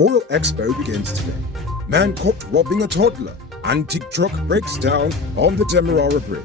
Oil Expo begins today. Man caught robbing a toddler. Antique truck breaks down on the Demerara Bridge.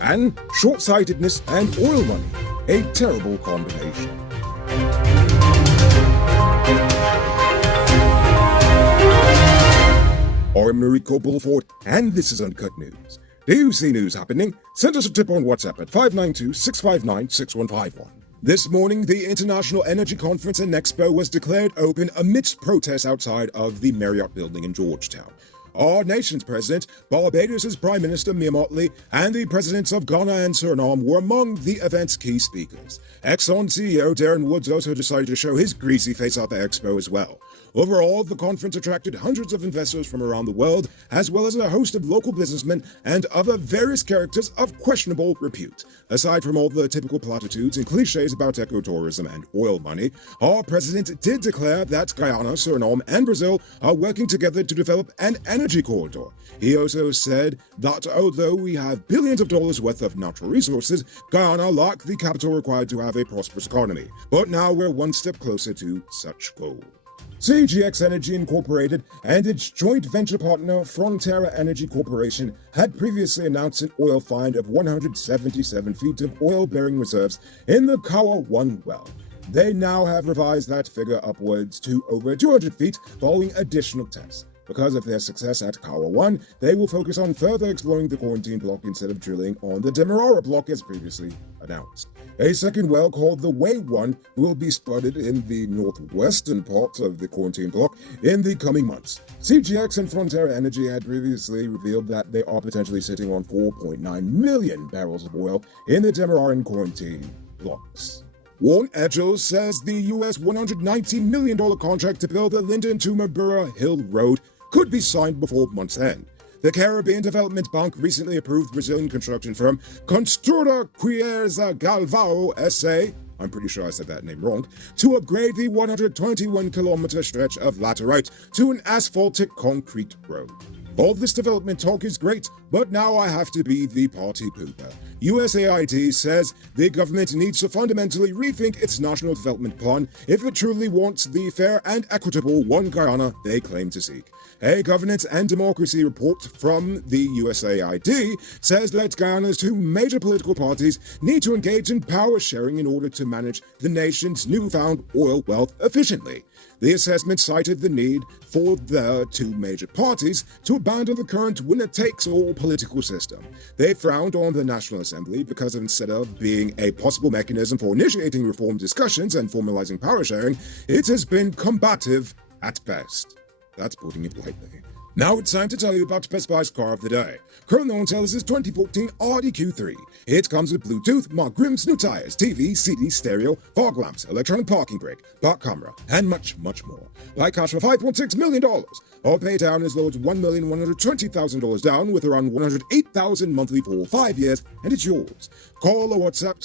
And short-sightedness and oil money, a terrible combination. I'm Enrico Bulford, and this is Uncut News. Do you see news happening? Send us a tip on WhatsApp at 592-659-6151. This morning, the International Energy Conference and Expo was declared open amidst protests outside of the Marriott building in Georgetown. Our nation's president, Barbados' Prime Minister Mia Mottley, and the presidents of Ghana and Suriname were among the event's key speakers. Exxon CEO Darren Woods also decided to show his greasy face at the expo as well. Overall, the conference attracted hundreds of investors from around the world, as well as a host of local businessmen and other various characters of questionable repute. Aside from all the typical platitudes and cliches about ecotourism and oil money, our president did declare that Guyana, Suriname, and Brazil are working together to develop an energy corridor. He also said that although we have billions of dollars worth of natural resources, Guyana lacked the capital required to have a prosperous economy. But now we're one step closer to such goal. CGX Energy Incorporated and its joint venture partner Frontera Energy Corporation had previously announced an oil find of 177 feet of oil-bearing reserves in the Kawa-1 well. They now have revised that figure upwards to over 200 feet following additional tests. Because of their success at Kawa-1, they will focus on further exploring the quarantine block instead of drilling on the Demerara block as previously announced. A second well called the Way-1 will be spotted in the northwestern part of the quarantine block in the coming months. CGX and Frontera Energy had previously revealed that they are potentially sitting on 4.9 million barrels of oil in the Demerara quarantine blocks. Warren Edgell says the U.S. $190 million contract to build the Linden to Mabura Hill Road could be signed before month's end. The Caribbean Development Bank recently approved Brazilian construction firm Construtora Chiesa Galvao S.A., I'm pretty sure I said that name wrong, to upgrade the 121-kilometer stretch of laterite to an asphaltic concrete road. All this development talk is great, but now I have to be the party pooper. USAID says the government needs to fundamentally rethink its national development plan if it truly wants the fair and equitable One Guyana they claim to seek. A governance and democracy report from the USAID says that Guyana's two major political parties need to engage in power sharing in order to manage the nation's newfound oil wealth efficiently. The assessment cited the need for the two major parties to abandon the current winner-takes-all political system. They frowned on the National Assembly because instead of being a possible mechanism for initiating reform discussions and formalizing power sharing, it has been combative at best. That's putting it lightly. Now it's time to tell you about Best Buy's car of the day. Currently on sale is this 2014 Audi Q3. It comes with Bluetooth, Mark Grimm's new tires, TV, CD, stereo, fog lamps, electronic parking brake, back camera, and much, much more. Buy cash for $5.6 million, or pay down as low as $1,120,000 down with around $108,000 monthly for 5 years, and it's yours. Call or WhatsApp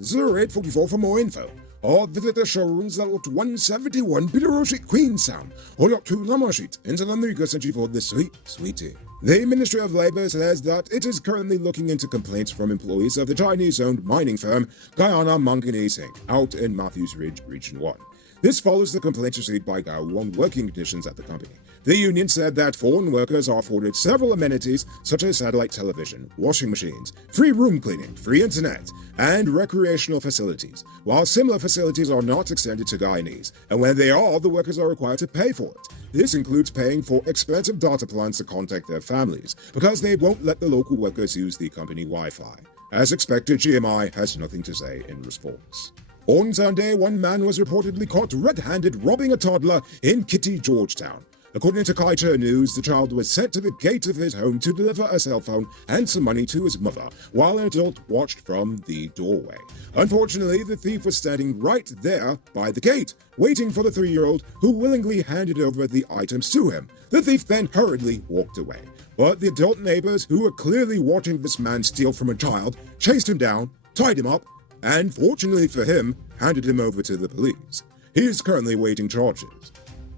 662-0844 for more info. Or visit the showrooms at Lot 171 Peterborough Street, Queenstown, or Lot 2 Lamar Street in South America Century for the sweet tea. The Ministry of Labour says that it is currently looking into complaints from employees of the Chinese-owned mining firm Guyana Manganese Inc. out in Matthews Ridge, Region 1. This follows the complaints received by Guyana on working conditions at the company. The union said that foreign workers are afforded several amenities such as satellite television, washing machines, free room cleaning, free internet, and recreational facilities, while similar facilities are not extended to Guyanese, and when they are, the workers are required to pay for it. This includes paying for expensive data plans to contact their families, because they won't let the local workers use the company Wi-Fi. As expected, GMI has nothing to say in response. On Sunday, one man was reportedly caught red-handed robbing a toddler in Kitty, Georgetown. According to Kaita News, the child was sent to the gate of his home to deliver a cell phone and some money to his mother, while an adult watched from the doorway. Unfortunately, the thief was standing right there by the gate, waiting for the 3-year-old, who willingly handed over the items to him. The thief then hurriedly walked away. But the adult neighbors, who were clearly watching this man steal from a child, chased him down, tied him up, and fortunately for him, handed him over to the police. He is currently awaiting charges.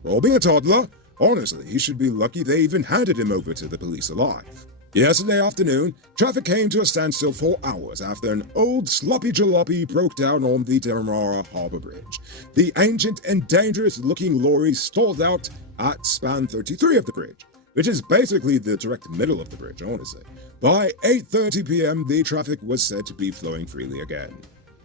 Robbing a toddler? Honestly, he should be lucky they even handed him over to the police alive. Yesterday afternoon, traffic came to a standstill for hours after an old sloppy jalopy broke down on the Demerara Harbour Bridge. The ancient and dangerous-looking lorry stalled out at span 33 of the bridge, which is basically the direct middle of the bridge, I want to say. By 8:30 p.m., the traffic was said to be flowing freely again.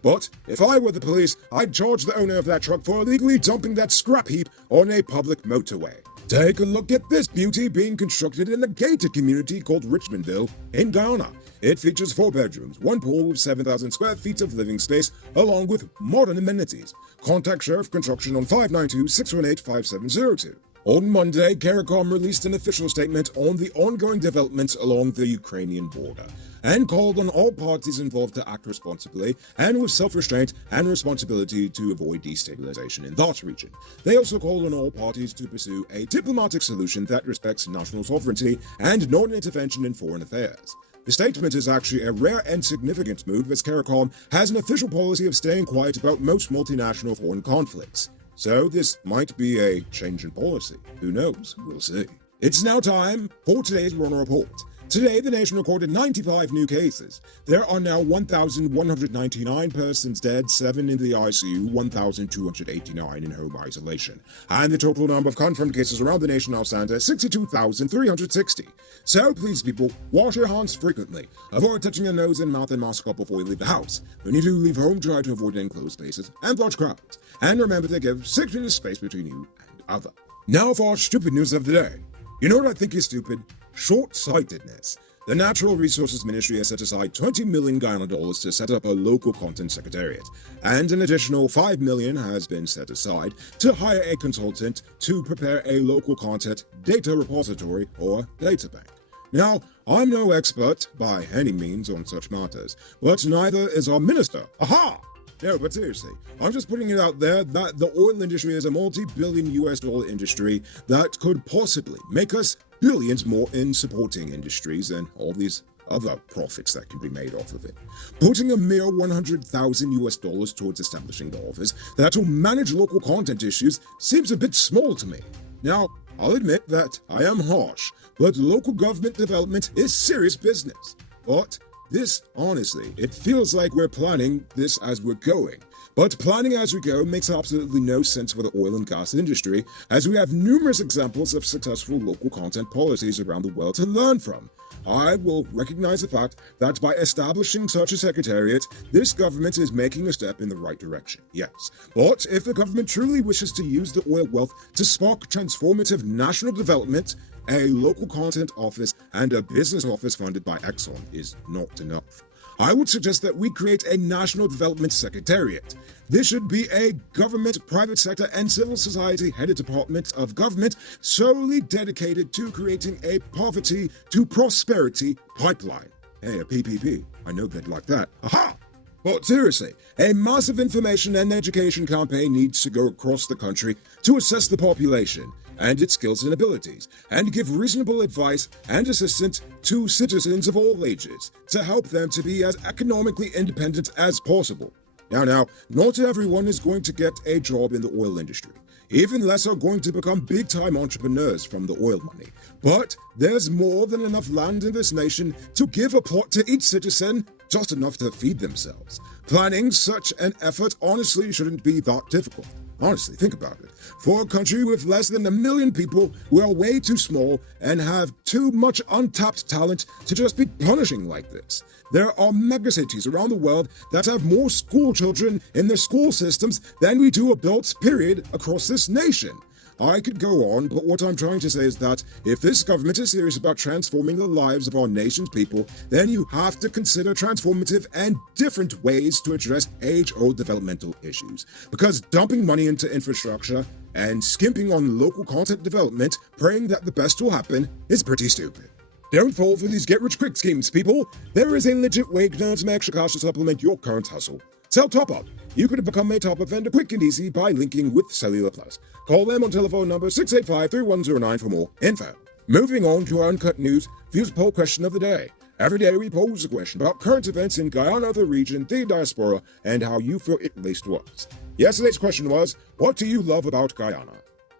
But if I were the police, I'd charge the owner of that truck for illegally dumping that scrap heap on a public motorway. Take a look at this beauty being constructed in a gated community called Richmondville in Guyana. It features 4 bedrooms, 1 pool with 7,000 square feet of living space, along with modern amenities. Contact Sheriff Construction on 592-618-5702. On Monday, CARICOM released an official statement on the ongoing developments along the Ukrainian border and called on all parties involved to act responsibly and with self-restraint and responsibility to avoid destabilization in that region. They also called on all parties to pursue a diplomatic solution that respects national sovereignty and non-intervention in foreign affairs. The statement is actually a rare and significant move, as CARICOM has an official policy of staying quiet about most multinational foreign conflicts. So this might be a change in policy. Who knows? We'll see. It's now time for today's Runner Report. Today, the nation recorded 95 new cases. There are now 1,199 persons dead, 7 in the ICU, 1,289 in home isolation. And the total number of confirmed cases around the nation now stands at 62,360. So please, people, wash your hands frequently. Avoid touching your nose and mouth and mask up before you leave the house. When you do leave home, try to avoid enclosed spaces and large crowds. And remember to give 6 feet of space between you and other. Now for our stupid news of the day. You know what I think is stupid? Short-sightedness. The Natural Resources Ministry has set aside $20 million Guyana dollars to set up a local content secretariat, and an additional $5 million has been set aside to hire a consultant to prepare a local content data repository or data bank. Now, I'm no expert by any means on such matters, but neither is our minister. Aha! No, but seriously, I'm just putting it out there that the oil industry is a multi-billion US dollar industry that could possibly make us billions more in supporting industries and all these other profits that can be made off of it. Putting a mere 100,000 US dollars towards establishing the office that will manage local content issues seems a bit small to me. Now, I'll admit that I am harsh, but local government development is serious business. But this, honestly, it feels like we're planning this as we're going. But planning as we go makes absolutely no sense for the oil and gas industry, as we have numerous examples of successful local content policies around the world to learn from. I will recognize the fact that by establishing such a secretariat, this government is making a step in the right direction, yes. But if the government truly wishes to use the oil wealth to spark transformative national development, a local content office and a business office funded by Exxon is not enough. I would suggest that we create a National Development Secretariat. This should be a government, private sector, and civil society-headed department of government solely dedicated to creating a poverty to prosperity pipeline. Hey, a PPP. I know they'd like that. Aha! But seriously, a massive information and education campaign needs to go across the country to assess the population and its skills and abilities, and give reasonable advice and assistance to citizens of all ages to help them to be as economically independent as possible. Now, not everyone is going to get a job in the oil industry. Even less are going to become big-time entrepreneurs from the oil money. But there's more than enough land in this nation to give a plot to each citizen, just enough to feed themselves. Planning such an effort honestly shouldn't be that difficult. Honestly, think about it. For a country with less than 1 million people, we are way too small and have too much untapped talent to just be punishing like this. There are megacities around the world that have more school children in their school systems than we do adults, period, across this nation. I could go on, but what I'm trying to say is that if this government is serious about transforming the lives of our nation's people, then you have to consider transformative and different ways to address age-old developmental issues. Because dumping money into infrastructure and skimping on local content development, praying that the best will happen, is pretty stupid. Don't fall for these get-rich-quick schemes, people. There is a legit way to earn some extra cash to supplement your current hustle. Sell Top-Up. You could become a top-up vendor quick and easy by linking with Cellular Plus. Call them on telephone number 685-3109 for more info. Moving on to our Uncut News Views Poll question of the day. Every day we pose a question about current events in Guyana, the region, the diaspora, and how you feel it relates to us. Yesterday's question was, what do you love about Guyana?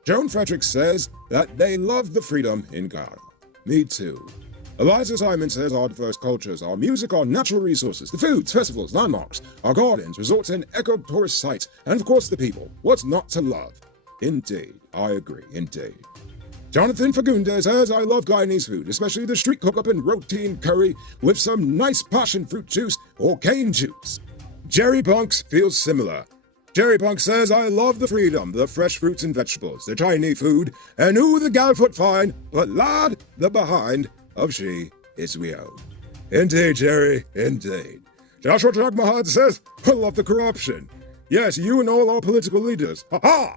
Joan Frederick says that they love the freedom in Guyana. Me too. Eliza Simon says our diverse cultures, our music, our natural resources, the foods, festivals, landmarks, our gardens, resorts, and eco-tourist sites, and of course the people. What's not to love? Indeed, I agree, indeed. Jonathan Fagundes says, I love Guyanese food, especially the street cook-up and routine curry with some nice passion fruit juice or cane juice. Jerry Punks feels similar. Jerry Punk says, I love the freedom, the fresh fruits and vegetables, the Chinese food, and ooh, the gal foot fine, but lad, the behind of she is we own. Indeed, Jerry, indeed. Joshua Chagmahad says, I love the corruption. Yes, you and all our political leaders. Ha-ha!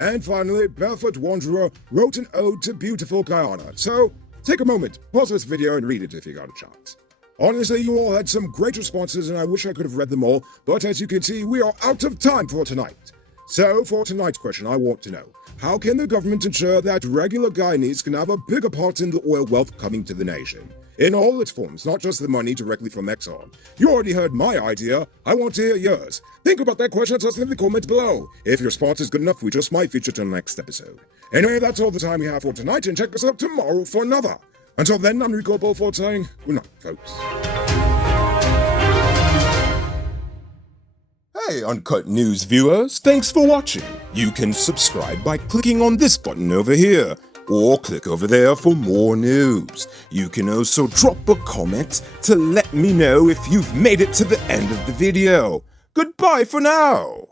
And finally, Barefoot Wanderer wrote an ode to beautiful Guyana. So, take a moment, pause this video and read it if you got a chance. Honestly, you all had some great responses and I wish I could have read them all, but as you can see, we are out of time for tonight. So, for tonight's question, I want to know, how can the government ensure that regular Guyanese can have a bigger part in the oil wealth coming to the nation? In all its forms, not just the money directly from Exxon. You already heard my idea. I want to hear yours. Think about that question and tell us in the comments below. If your response is good enough, we just might feature it in the next episode. Anyway, that's all the time we have for tonight, and check us out tomorrow for another. Until then, I'm Rico Beaufort saying good night, folks. Hey, Uncut News viewers, thanks for watching. You can subscribe by clicking on this button over here, or click over there for more news. You can also drop a comment to let me know if you've made it to the end of the video. Goodbye for now.